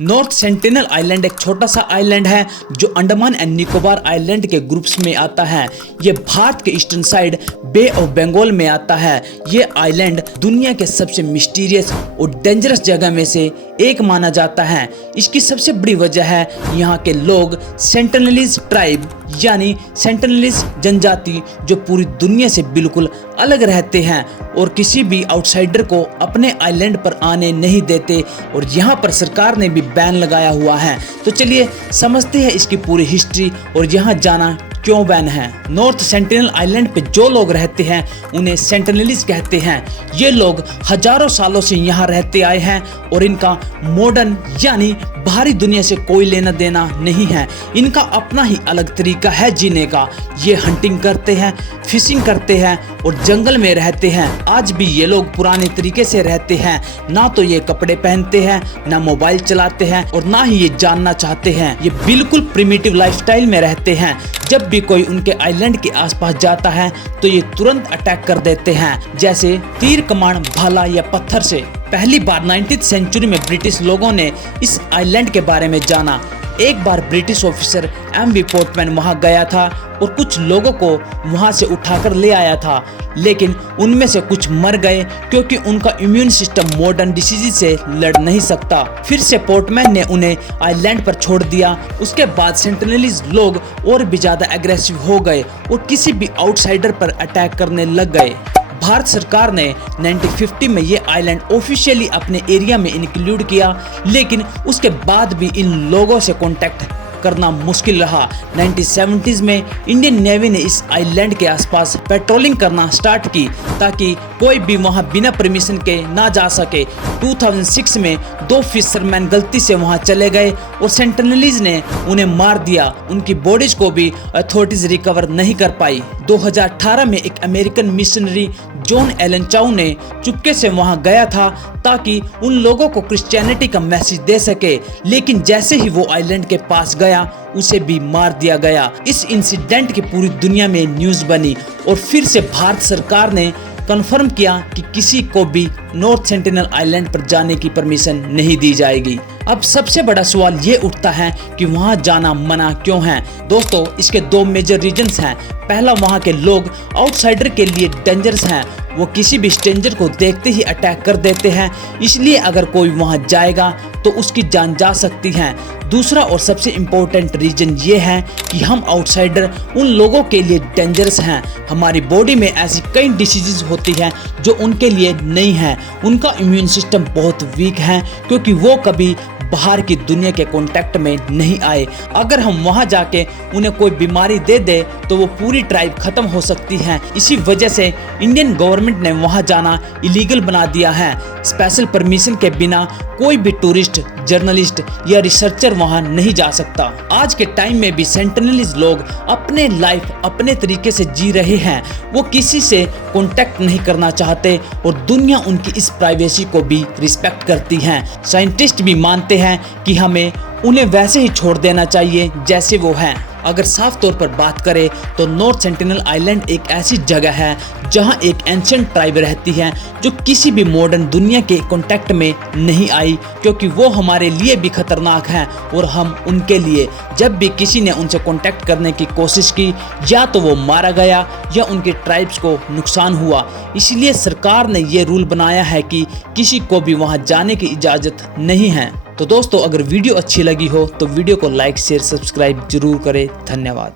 North sentinel island एक छोटा सा आइलैंड है जो अंडमान एंड निकोबार आइलैंड के ग्रुप्स में आता है। ये भारत के eastern side bay of Bengal में आता है। ये आइलैंड दुनिया के सबसे मिस्टीरियस और डेंजरस जगह में से एक माना जाता है। इसकी सबसे बड़ी वजह है यहाँ के लोग सेंटिनलीज ट्राइब यानी सेंटिनलीज जनजाति जो पूरी दुनिया से बिल्कुल अलग रहते हैं और किसी भी आउटसाइडर को अपने आइलैंड पर आने नहीं देते और यहाँ पर सरकार ने भी बैन लगाया हुआ है। तो चलिए समझते हैं इसकी पूरी हिस्ट्री और यहाँ जाना क्यों बैन है। नॉर्थ सेंटिनल आइलैंड पे जो लोग रहते हैं उन्हें सेंटिनलीज कहते हैं। ये लोग हजारों सालों से यहाँ रहते आए हैं और इनका मॉडर्न यानी बाहरी दुनिया से कोई लेना देना नहीं है। इनका अपना ही अलग तरीका है जीने का। ये हंटिंग करते हैं, फिशिंग करते हैं और जंगल में रहते हैं। आज भी ये लोग पुराने तरीके से रहते हैं। ना तो ये कपड़े पहनते हैं, ना मोबाइल चलाते हैं और ना ही ये जानना चाहते हैं। ये बिल्कुल प्रिमिटिव लाइफस्टाइल में रहते हैं। जब भी कोई उनके आइलैंड के आसपास जाता है तो ये तुरंत अटैक कर देते हैं, जैसे तीर कमान, भाला या पत्थर से। पहली बार 19वीं सेंचुरी में ब्रिटिश लोगों ने इस आइलैंड के बारे में जाना। एक बार ब्रिटिश ऑफिसर एमवी पोर्टमैन वहां गया था और कुछ लोगों को वहां से उठाकर ले आया था, लेकिन उनमें से कुछ मर गए क्योंकि उनका इम्यून सिस्टम मॉडर्न डिसीज से लड़ नहीं सकता। फिर से पोर्टमैन ने उन्हें आइलैंड पर छोड़ दिया। उसके बाद सेंटिनलीज लोग और भी ज्यादा एग्रेसिव हो गए और किसी भी आउटसाइडर पर अटैक करने लग गए। भारत सरकार ने 1950 में ये आइलैंड ऑफिशियली अपने एरिया में इंक्लूड किया, लेकिन उसके बाद भी इन लोगों से कांटेक्ट करना मुश्किल रहा। 1970s में इंडियन नेवी ने इस आइलैंड के आसपास पेट्रोलिंग करना स्टार्ट की ताकि कोई भी वहां बिना परमिशन के ना जा सके। 2006 में 2 फिशरमैन गलती से वहां चले गए और सेंटिनलीज ने उन्हें मार दिया। उनकी बॉडीज को भी अथॉरिटीज रिकवर नहीं कर पाई। 2018 में एक अमेरिकन मिशनरी जॉन एलन चाउ ने चुपके से वहां गया था ताकि उन लोगों को क्रिश्चियनिटी का मैसेज दे सके, लेकिन जैसे ही वो आइलैंड के पास गया उसे भी मार दिया गया। इस इंसिडेंट की पूरी दुनिया में न्यूज़ बनी और फिर से भारत सरकार ने कंफर्म किया कि किसी को भी नॉर्थ सेंटिनल आइलैंड पर जाने की परमिशन नहीं दी जाएगी। अब सबसे बड़ा सवाल ये उठता है कि वहां जाना मना क्यों है। दोस्तों, इसके 2 मेजर रीजंस हैं। पहला, वहां के लोग आउटसाइडर के लिए डेंजरस हैं। वो किसी भी स्ट्रेंजर को देखते ही अटैक कर देते हैं, इसलिए अगर कोई वहां जाएगा तो उसकी जान जा सकती है। दूसरा और सबसे इम्पोर्टेंट रीजन ये है कि हम आउटसाइडर उन लोगों के लिए डेंजरस हैं। हमारी बॉडी में ऐसी कई डिसीजेज होती हैं जो उनके लिए नहीं है। उनका इम्यून सिस्टम बहुत वीक है क्योंकि वो कभी बाहर की दुनिया के कांटेक्ट में नहीं आए। अगर हम वहां जाके उन्हें कोई बीमारी दे दे तो वो पूरी ट्राइब खत्म हो सकती है। इसी वजह से इंडियन गवर्नमेंट ने वहां जाना इलीगल बना दिया है। स्पेशल परमिशन के बिना कोई भी टूरिस्ट, जर्नलिस्ट या रिसर्चर वहां नहीं जा सकता। आज के टाइम में भी सेंटिनलीज लोग अपने लाइफ अपने तरीके से जी रहे हैं। वो किसी से कांटेक्ट नहीं करना चाहते और दुनिया उनकी इस प्राइवेसी को भी रिस्पेक्ट करती है। साइंटिस्ट भी मानते हैं कि हमें उन्हें वैसे ही छोड़ देना चाहिए जैसे वो हैं। अगर साफ तौर पर बात करें तो नॉर्थ सेंटिनल आइलैंड एक ऐसी जगह है जहां एक एंशिएंट ट्राइब रहती है जो किसी भी मॉडर्न दुनिया के कांटेक्ट में नहीं आई, क्योंकि वो हमारे लिए भी खतरनाक हैं और हम उनके लिए। जब भी किसी ने उनसे कांटेक्ट करने की कोशिश की या तो वो मारा गया या उनके ट्राइब्स को नुकसान हुआ। इसलिए सरकार ने ये रूल बनाया है कि किसी को भी वहां जाने की इजाज़त नहीं है। तो दोस्तों, अगर वीडियो अच्छी लगी हो तो वीडियो को लाइक, शेयर, सब्सक्राइब जरूर करें। धन्यवाद।